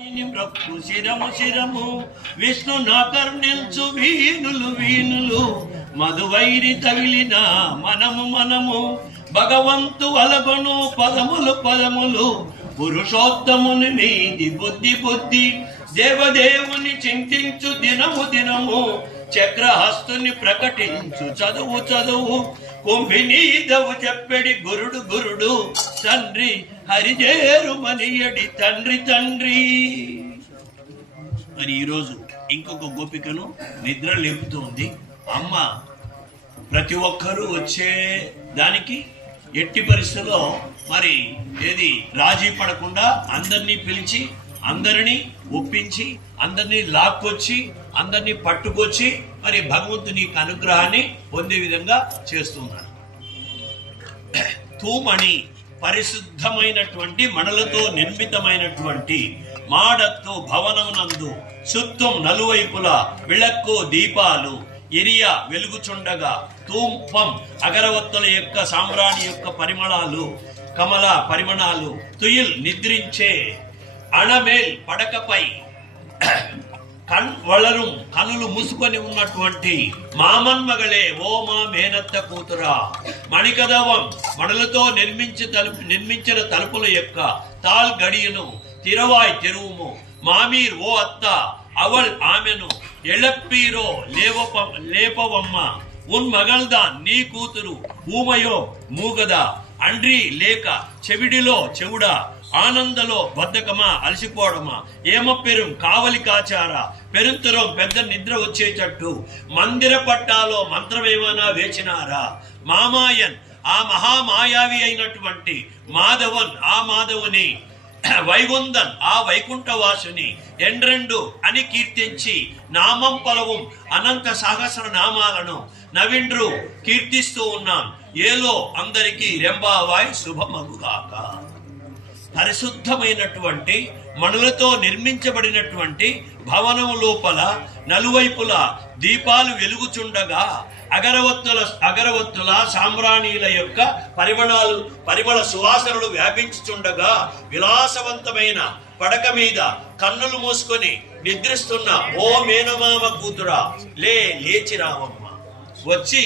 శిరము శిరము విష్ణు నాకర్ణించు వీణులు వీణులు మధువైరి తగిలిన మనము మనము భగవంతు అలగొను పదములు పదములు పురుషోత్తముని మీది బుద్ధి బుద్ధి దేవదేవుని చింతించు దినము దినము చక్రహస్తుని ప్రకటించు చదువు చదువు కుంభినీదవు చెప్పెడి గురుడు గురుడు తండ్రి హరిజేరు మనియడి తండ్రి తండ్రి. మరి ఈరోజు ఇంకొక గోపికను నిద్ర లేపుతోంది. అమ్మ ప్రతి ఒక్కరూ వచ్చే దానికి ఎట్టి పరిస్థితుల్లో మరి ఏది రాజీ పడకుండా అందరినీ పిలిచి అందరినీ ఒప్పించి అందరినీ లాక్కొచ్చి అందరినీ పట్టుకొచ్చి మరి భగవంతుని అనుగ్రహాన్ని పొందే విధంగా చేస్తున్నాడు. తూమణి పరిశుద్ధమైనటువంటి మణులతో నిర్మితమైనటువంటి మాడత్తు భవనమునందు సుత్వం నలువైపుల విళక్కు దీపాలు ఎరియ వెలుగుచుండగా తూంపం అగరవత్తుల యొక్క సామ్రాణి యొక్క పరిమళాలు కమల పరిమళాలు తుయిల్ నిద్రించే అణమేల్ పడకపై వళరు కనులు మూసుకొని ఉన్నటువంటి మామన్మగలే ఓ మా మేనత్త కూతురా మణికదవం మణులతో నిర్మించిన తలుపుల యొక్క తాల్ గడియను తిరవాయ్ తెరువుము మామీర్ ఓ అత్త అవల్ ఆమెను ఎళప్పీరో లేపవమ్మ ఉన్ మగల్దాన్ నీ కూతురు ఊమయో మూగదా అండ్రి లేక చెవిడిలో చెవుడా ఆనందలో బద్ధకమా అలసిపోవడమా ఏమప్పెరు కావలి కాచారా పెరుంతరం పెద్ద నిద్ర వచ్చేటట్టు మందిర పట్టాలో మంత్రమేమైనా వేచినారా మామాయన్ ఆ మహామాయావి అయినటువంటి మాధవన్ ఆ మాధవుని వైగుందన్ ఆ వైకుంఠవాసుని ఎండ్రెండు అని కీర్తించి నామం పలవం అనంత సహస్ర నామాలను నవీండ్రు కీర్తిస్తూ ఉన్నాం ఏలో అందరికీ రెంబావాయ్ శుభమగుగాక. పరిశుద్ధమైనటువంటి మణులతో నిర్మించబడినటువంటి భవనము లోపల నలువైపుల దీపాలు వెలుగుచుండగా అగరవత్తుల సామ్రాణీల యొక్క పరిమళ సువాసనలు వ్యాపించుచుండగా విలాసవంతమైన పడక మీద కన్నులు మూసుకొని నిద్రిస్తున్న ఓ మేనమామ కూతురా లేచి రావమ్మ వచ్చి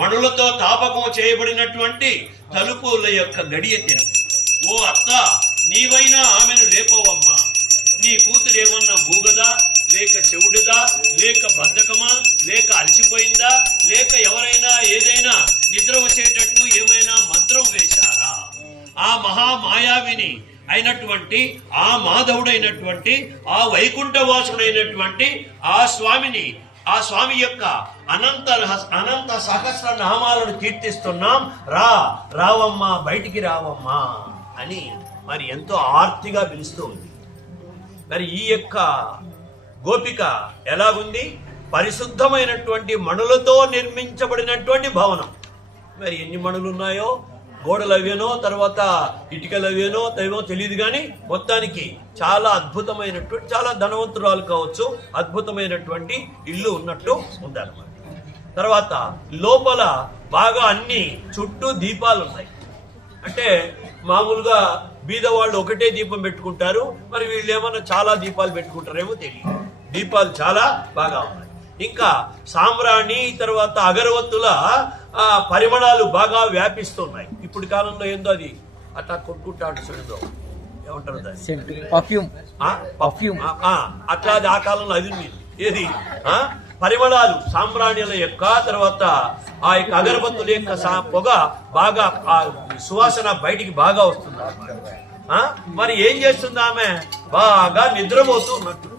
మణులతో తాపకం చేయబడినటువంటి తలుపుల యొక్క గడియ తిను. ఓ అత్త నీవైనా ఆమెను లేపవమ్మా. నీ కూతురు ఏమన్నా మూగదా లేక చెవుడుదా లేక బద్ధకమా లేక అలసిపోయిందా లేక ఎవరైనా ఏదైనా నిద్ర వచ్చేటట్టు ఏమైనా మంత్రం వేశారా? ఆ మహామాయావిని అయినటువంటి ఆ మాధవుడైనటువంటి ఆ వైకుంఠవాసుడైనటువంటి ఆ స్వామి యొక్క అనంత సహస్ర నామాలను కీర్తిస్తున్నాం. రావమ్మా బయటికి రావమ్మా అని మరి ఎంతో ఆర్తిగా పిలుస్తూ ఉంది. మరి ఈ యొక్క గోపిక ఎలాగుంది? పరిశుద్ధమైనటువంటి మణులతో నిర్మించబడినటువంటి భవనం. మరి ఎన్ని మణులు ఉన్నాయో గోడలు అవేనో తర్వాత ఇటుకలు అవేనో ఏమో తెలియదు కానీ మొత్తానికి చాలా అద్భుతమైనటువంటి చాలా ధనవంతురాలు కావచ్చు అద్భుతమైనటువంటి ఇల్లు ఉన్నట్టు ఉందన్నమాట. తర్వాత లోపల బాగా అన్ని చుట్టూ దీపాలు ఉన్నాయి. అంటే మామూలుగా బీదవాళ్ళు ఒకటే దీపం పెట్టుకుంటారు, మరి వీళ్ళు ఏమన్నా చాలా దీపాలు పెట్టుకుంటారేమో తెలియదు. దీపాలు చాలా బాగా ఉన్నాయి. ఇంకా సామ్రాణి తర్వాత అగరవత్తుల పరిమళాలు బాగా వ్యాపిస్తున్నాయి. ఇప్పుడు కాలంలో ఏందో అది అట్లా కొట్టుకుంటాడు చూడదో ఏమంటారు పర్ఫ్యూమ్ అట్లా ఆ కాలంలో అది ఉంది. ఏది పరిమళాలు సామ్రాణ్యుల యొక్క తర్వాత ఆ యొక్క అగరబత్తుల యొక్క పొగ బాగా సువాసన బయటికి బాగా వస్తుంది. మరి ఏం చేస్తుంది ఆమె? బాగా నిద్రపోతున్నట్టే